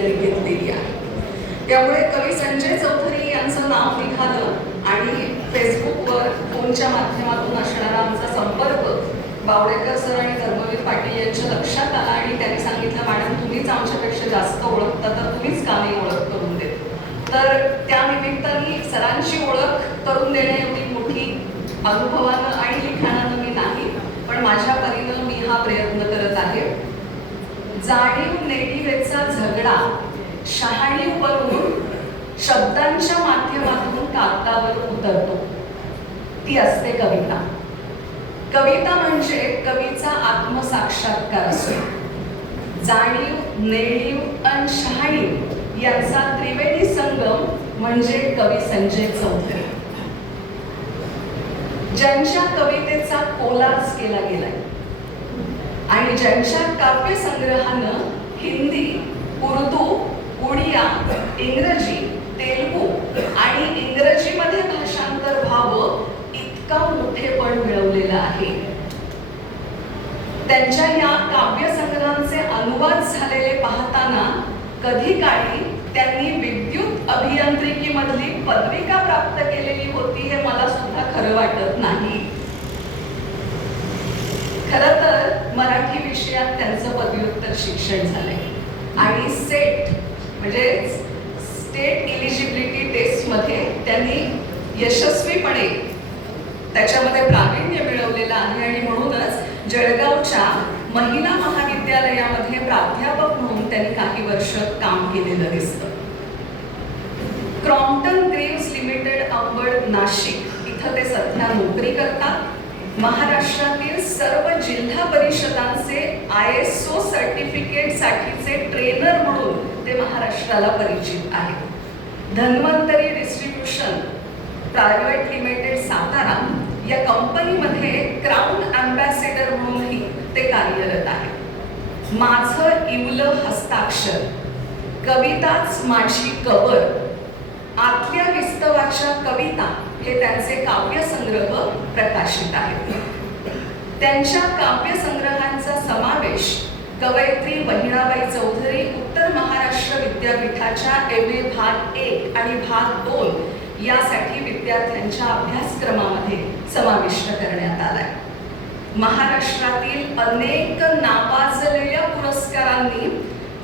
घेतलेली आहे. त्यामुळे कवी संजय चौधरी यांचं नाव निघालं आणि फेसबुकवर फोनच्या माध्यमातून असणारा आमचा संपर्क बावडेकर सर आणि धर्मवीर पाटील यांच्या लक्षात आला आणि त्यांनी सांगितलं, मॅडम तुम्हीच आमच्यापेक्षा जास्त ओळखता तर तुम्हीच का नाही ओळख करून देत. तर त्या निमित्ताने सरांची ओळख करून देण्या एवढी मोठी अनुभवानं आणि लिखाणानं मी नाही, पण माझ्या परीनं मी हा प्रयत्न करत आहे. जाणीव नेटिवेचा झगडा शहाणीव बनवून शब्दांच्या माध्यमातून कागदावर उतरतो, ती असते कविता. कविता म्हणजे कवीचा आत्मसाक्षात्कार असतो. जाणीव, नेणीव आणि शहाणीव यांचा त्रिवेणी संगम म्हणजे कवी संजय चौधरी, ज्यांच्या कवितेचा कोलाज केला गेलाय आणि ज्यांच्या काव्यसंग्रहानं हिंदी, उर्दू, उडिया, इंग्रजी, तेलुगू आणि इंग्रजीमध्ये भाषांतर व्हावं इतका मोठेपण मिळवलेलं आहे. त्यांच्या या काव्यसंग्रहांचे अनुवाद झालेले पाहताना कधी काळी त्यांनी विद्युत अभियांत्रिकीमधली पदविका प्राप्त केलेली होती हे मला सुद्धा खरं वाटत नाही. खरं तर मराठी विषयात त्यांचं पदव्युत्तर शिक्षण झालंय आणि सेट म्हणजे स्टेट एलिजिबिलिटी टेस्टमध्ये त्यांनी यशस्वीपणे त्याच्यामध्ये प्रावीण्य मिळवलेलं आहे आणि म्हणूनच जळगावच्या महिला महाविद्यालयामध्ये प्राध्यापक म्हणून त्यांनी काही वर्ष काम केलेलं दिसतं. Crompton Greaves limited Ambad Nashik इथं ते सध्या नोकरी करतात. महाराष्ट्रातील सर्व जिल्हा परिषदांचे ISO सर्टिफिकेट साठीचे ट्रेनर म्हणून ते महाराष्ट्राला परिचित आहेत. Dhanvantari distribution private limited Satara या कंपनीमध्ये क्राऊन अँबॅसेडर म्हणूनही ते कार्यरत आहेत. माझं इवलं हस्ताक्षर, कविताच माझी कबर, आतल्या विस्तवाच्या कविता हे त्यांचे काव्यसंग्रह प्रकाशित आहेत. त्यांच्या काव्यसंग्रहांचा समावेश कवयित्री बहिणाबाई चौधरी उत्तर महाराष्ट्र विद्यापीठाच्या MA भाग 1 आणि भाग 2 यासाठी विद्यार्थ्यांच्या अभ्यासक्रमामध्ये समाविष्ट करण्यात आलाय. महाराष्ट्रातील अनेक नावाजलेल्या पुरस्कारांनी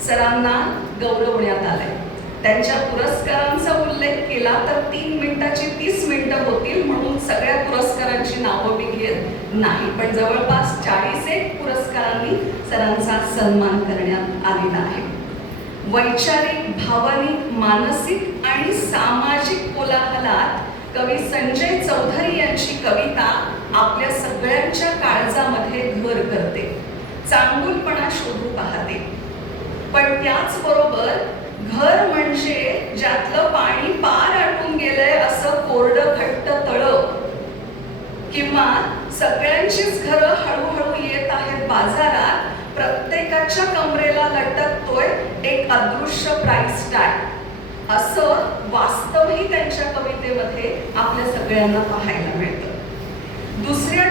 सरांना गौरवण्यात आलंय. त्यांच्या पुरस्कारांचा उल्लेख केला तर 3 मिनिटाची 30 मिनिटं होतील, म्हणून सगळ्या पुरस्कारांची नावं मी घेत नाही, पण जवळपास 41 पुरस्कारांनी सरांचा सन्मान करण्यात आलेला आहे. वैचारिक, भावनिक, मानसिक आणि सामाजिक कोलाहलात कवी संजय चौधरी यांची कविता आपल्या सगळ्यांच्या काळजामध्ये घर करते, चांगुलपणा शोधू पाहते. पण त्याचबरोबर घर म्हणजे ज्यातलं पाणी पार आटून गेलंय असं कोरडं घट्ट तळं, किंवा सगळ्यांचीच घरं हळूहळू येत आहेत बाजारात, प्रत्येकाच्या कमरेला लटकतोय एक अदृश्य प्राइस टॅग, असं वास्तवही त्यांच्या कवितेमध्ये आपल्या सगळ्यांना पाहायला मिळतं. दुसऱ्या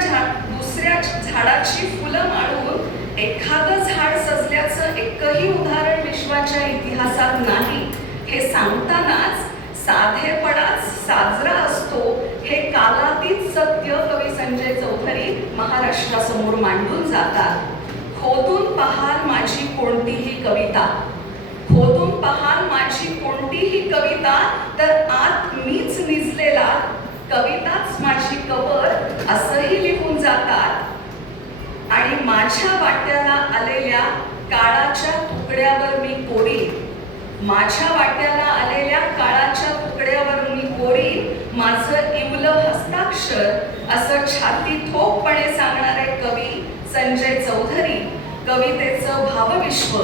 झाडाची फुलं माळून एखादं झाड सजल्याचं एकही उदाहरण विश्वाच्या इतिहासात नाही हे सांगतानाच साधेपणाच साजरा असतो हे कालातीत सत्य कवी संजय चौधरी महाराष्ट्रासमोर मांडून जातात. खोदून पहाल माझी कोणतीही कविता, खोदून पहाल माझी कोणतीही कविता, तर आत मीच निजलेला कविताच माझी कबर असंही लिहून जातात. आणि माझ्या वाट्याला आलेल्या काळाच्या तुकड्यावर मी कोरी, माझ्या वाट्याला आलेल्या काळाच्या तुकड्यावर मी कोरी, माझं इवलं हस्ताक्षर, असं छाती ठोकपणे सांगणारे कवी संजय चौधरी कवितेचं भावविश्व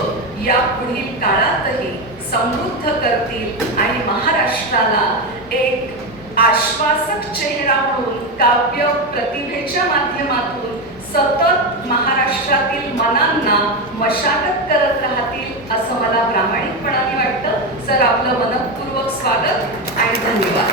या पुढील काळातही समृद्ध करतील आणि महाराष्ट्राला एक आश्वासक चेहरा म्हणून काव्य प्रतिभेच्या माध्यमातून सतत महाराष्ट्रातील मनांना मशागत करत राहतील असं मला प्रामाणिकपणाने वाटतं. सर, आपलं मनपूर्वक स्वागत आणि धन्यवाद.